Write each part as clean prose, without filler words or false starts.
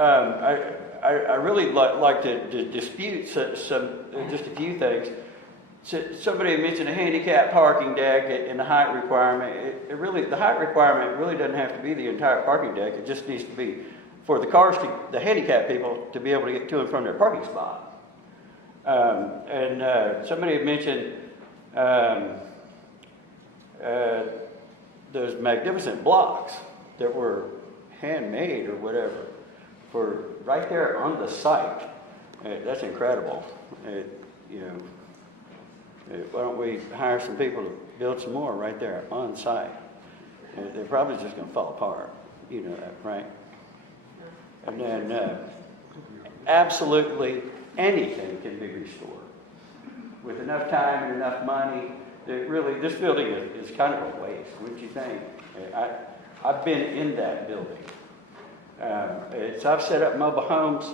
I really like to dispute just a few things. So somebody mentioned a handicap parking deck and the height requirement. The height requirement really doesn't have to be the entire parking deck. It just needs to be for the cars, the handicapped people, to be able to get to and from their parking spot. Somebody had mentioned those magnificent blocks that were handmade or whatever for right there on the site. That's incredible. Why don't we hire some people to build some more right there on site? They're probably just going to fall apart. You know that, right? And then absolutely anything can be restored with enough time and enough money. This building is kind of a waste. Wouldn't you think? I've been in that building. I've set up mobile homes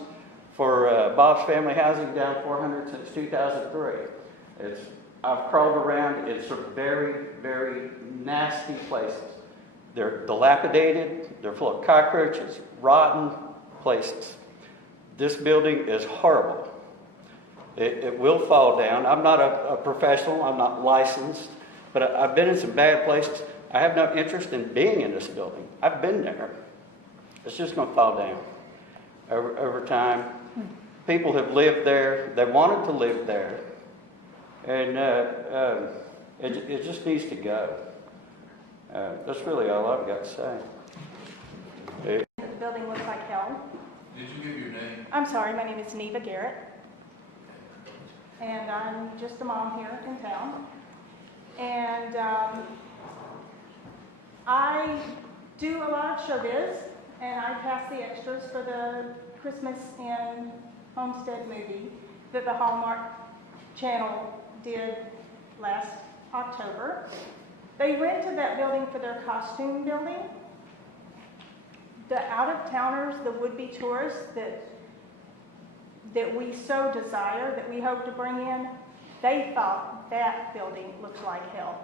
for Bob's Family Housing down 400 since 2003. I've crawled around in some very, very nasty places. They're dilapidated. They're full of cockroaches, rotten places. This building is horrible. It will fall down. I'm not a professional. I'm not licensed. But I've been in some bad places. I have no interest in being in this building. I've been there. It's just going to fall down over time. People have lived there. They wanted to live there. And it just needs to go. That's really all I've got to say. The building looks like hell. Did you give your name? I'm sorry, my name is Neva Garrett. And I'm just a mom here in town. And I do a lot of showbiz, and I cast the extras for the Christmas in Homestead movie that the Hallmark Channel did last October. They rented that building for their costume building. The out-of-towners, the would-be tourists that we so desire, that we hope to bring in, they thought that building looked like hell.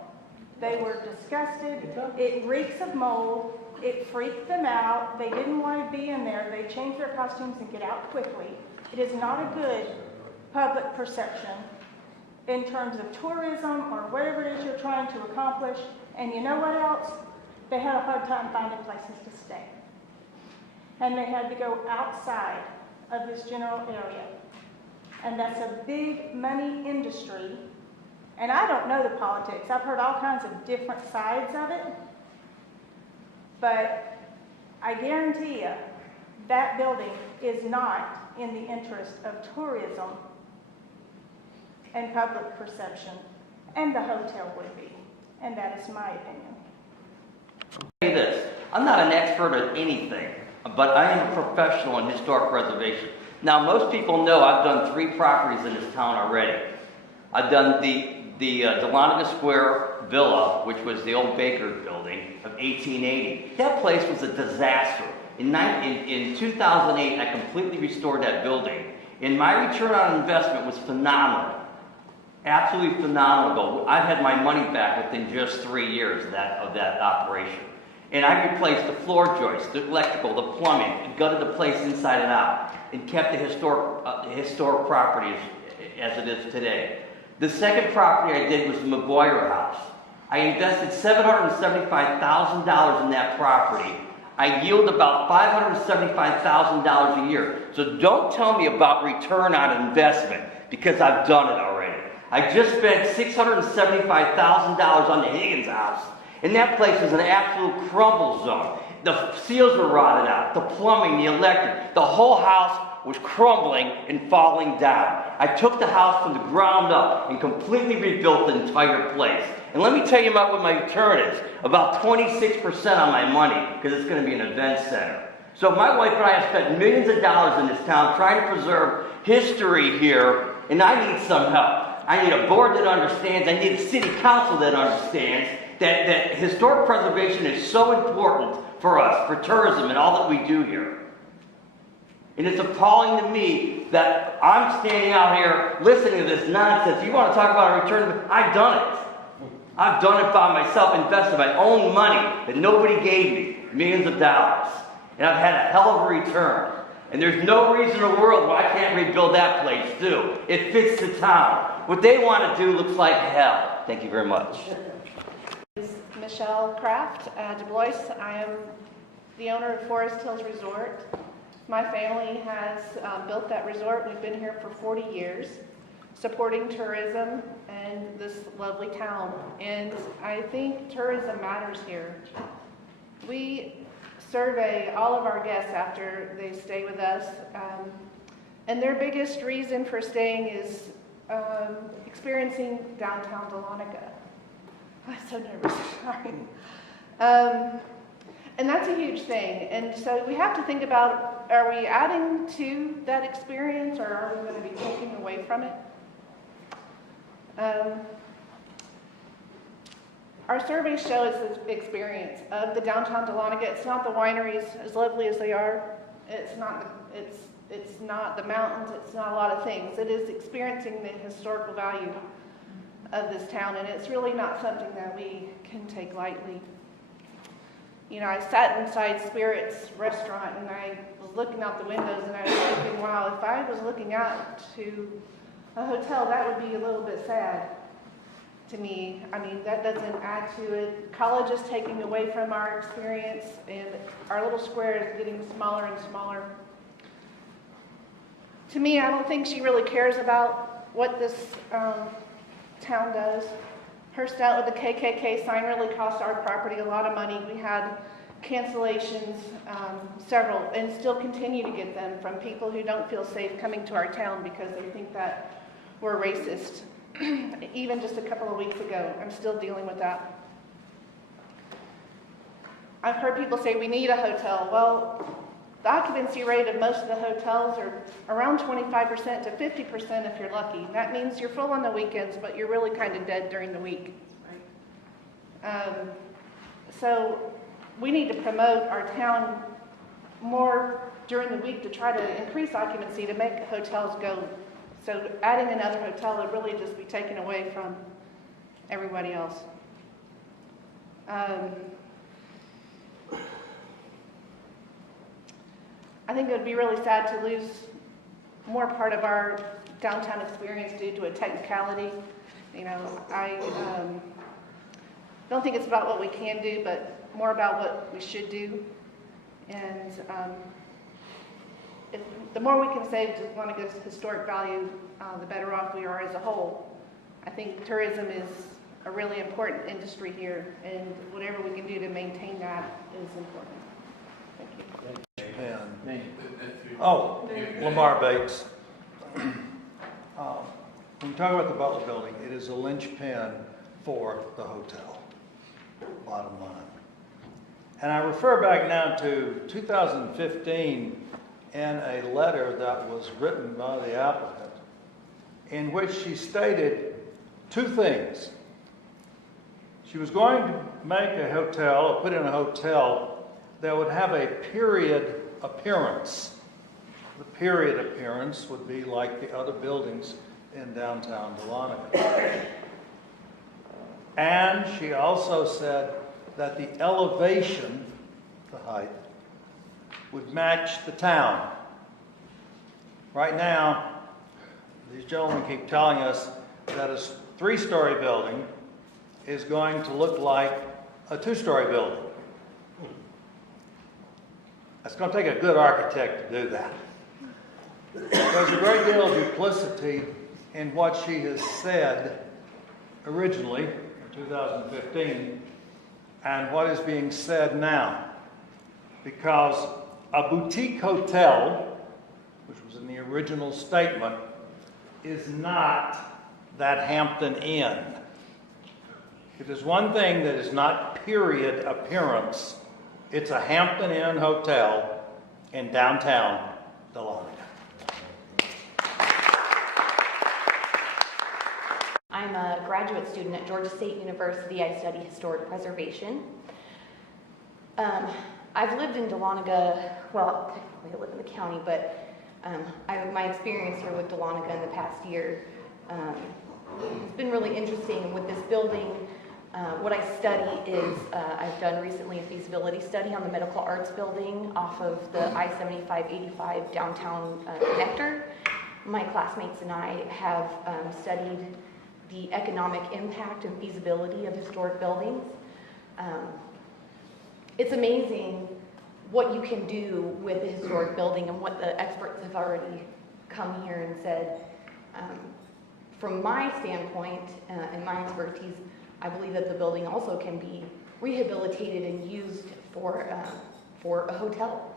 They were disgusted. It reeks of mold. It freaked them out. They didn't want to be in there. They changed their costumes and get out quickly. It is not a good public perception in terms of tourism or whatever it is you're trying to accomplish. And you know what else? They had a hard time finding places to stay. And they had to go outside of this general area. And that's a big money industry. And I don't know the politics. I've heard all kinds of different sides of it. But I guarantee you, that building is not in the interest of tourism and public perception. And the hotel would be. And that is my opinion. Say this, I'm not an expert at anything, but I am a professional in historic preservation. Now, most people know I've done 3 properties in this town already. I've done the Dahlonega Square Villa, which was the old Baker building of 1880. That place was a disaster. In 2008, I completely restored that building, and my return on investment was phenomenal. Absolutely phenomenal. I had my money back within just 3 years of that operation. And I replaced the floor joists, the electrical, the plumbing, gutted the place inside and out, and kept the historic property as it is today. The second property I did was the McGuire House. I invested $775,000 in that property. I yield about $575,000 a year. So don't tell me about return on investment, because I've done it already. I just spent $675,000 on the Higgins house, and that place was an absolute crumble zone. The seals were rotted out, the plumbing, the electric, the whole house was crumbling and falling down. I took the house from the ground up and completely rebuilt the entire place. And let me tell you about what my return is. About 26% on my money, because it's going to be an event center. So my wife and I have spent millions of dollars in this town trying to preserve history here, and I need some help. I need a board that understands. I need a city council that understands that historic preservation is so important for us, for tourism and all that we do here. And it's appalling to me that I'm standing out here listening to this nonsense. You want to talk about a return? I've done it. I've done it by myself, invested my own money that nobody gave me, millions of dollars. And I've had a hell of a return. And there's no reason in the world why I can't rebuild that place too. It fits the town. What they want to do looks like hell. Thank you very much. Michelle Kraft, Du Bois. I am the owner of Forest Hills Resort. My family has built that resort. We've been here for 40 years, supporting tourism and this lovely town. And I think tourism matters here. We survey all of our guests after they stay with us, and their biggest reason for staying is experiencing downtown Dahlonega. I'm so nervous, sorry. And that's a huge thing. And so we have to think about, are we adding to that experience or are we going to be taking away from it? Our surveys show us the experience of the downtown Dahlonega. It's not the wineries, as lovely as they are. It's not the mountains. It's not a lot of things. It is experiencing the historical value of this town, and it's really not something that we can take lightly. You know, I sat inside Spirit's restaurant and I was looking out the windows and I was thinking, wow, if I was looking out to a hotel, that would be a little bit sad to me. I mean, that doesn't add to it. College is taking away from our experience, and our little square is getting smaller and smaller. To me, I don't think she really cares about what this town does. Her stunt with the KKK sign really cost our property a lot of money. We had cancellations, several, and still continue to get them from people who don't feel safe coming to our town because they think that we're racist. Even just a couple of weeks ago, I'm still dealing with that. I've heard people say we need a hotel. Well, the occupancy rate of most of the hotels are around 25% to 50% if you're lucky. That means you're full on the weekends, but you're really kind of dead during the week. So we need to promote our town more during the week to try to increase occupancy to make hotels go. So adding another hotel would really just be taken away from everybody else. I think it would be really sad to lose more part of our downtown experience due to a technicality. You know, I don't think it's about what we can do, but more about what we should do. And the more we can save to want to give historic value, the better off we are as a whole. I think tourism is a really important industry here, and whatever we can do to maintain that is important. Thank you. Oh, Lamar Bates. When we talk about the Butler Building, it is a linchpin for the hotel, bottom line. And I refer back now to 2015 and a letter that was written by the applicant in which she stated two things. She was going to make a hotel, or put in a hotel that would have a period appearance. The period appearance would be like the other buildings in downtown Dahlonega. And she also said that the elevation, the height, would match the town. Right now, these gentlemen keep telling us that a three-story building is going to look like a two-story building. It's going to take a good architect to do that. There's a great deal of duplicity in what she has said originally in 2015 and what is being said now. Because a boutique hotel, which was in the original statement, is not that Hampton Inn. If there's one thing that is not period appearance, it's a Hampton Inn hotel in downtown Dahlonega. I'm a graduate student at Georgia State University. I study historic preservation. I've lived in Dahlonega, well, technically I live in the county, but my experience here with Dahlonega in the past year has been really interesting with this building. What I study is, I've done recently a feasibility study on the medical arts building off of the I-75-85 downtown connector. My classmates and I have studied the economic impact and feasibility of historic buildings. It's amazing what you can do with a historic building and what the experts have already come here and said. From my standpoint and my expertise, I believe that the building also can be rehabilitated and used for a hotel.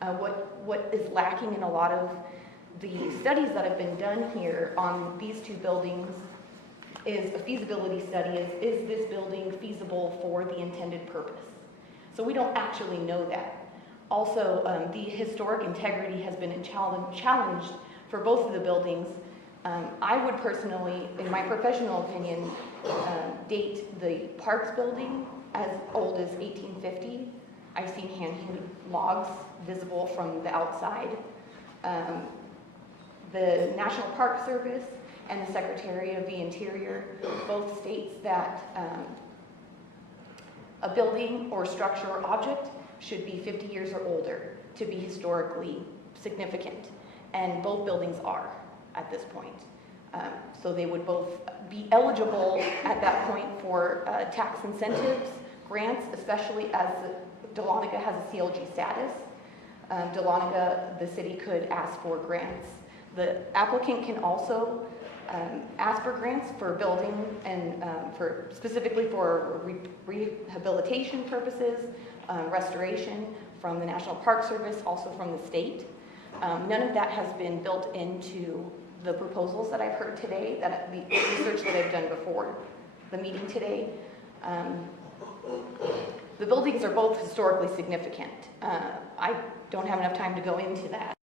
What is lacking in a lot of the studies that have been done here on these two buildings is a feasibility study. Is this building feasible for the intended purpose? So we don't actually know that. Also, the historic integrity has been challenged for both of the buildings. I would personally, in my professional opinion, date the Parks building as old as 1850. I've seen hand-hewn logs visible from the outside. The National Park Service and the Secretary of the Interior both states that a building or structure or object should be 50 years or older to be historically significant, and both buildings are at this point. So they would both be eligible at that point for tax incentives, grants, especially as Dahlonega has a CLG status. Dahlonega, the city could ask for grants. The applicant can also ask for grants for building and specifically for rehabilitation purposes, restoration from the National Park Service, also from the state. None of that has been built into the proposals that I've heard today, that the research that I've done before the meeting today. The buildings are both historically significant. I don't have enough time to go into that.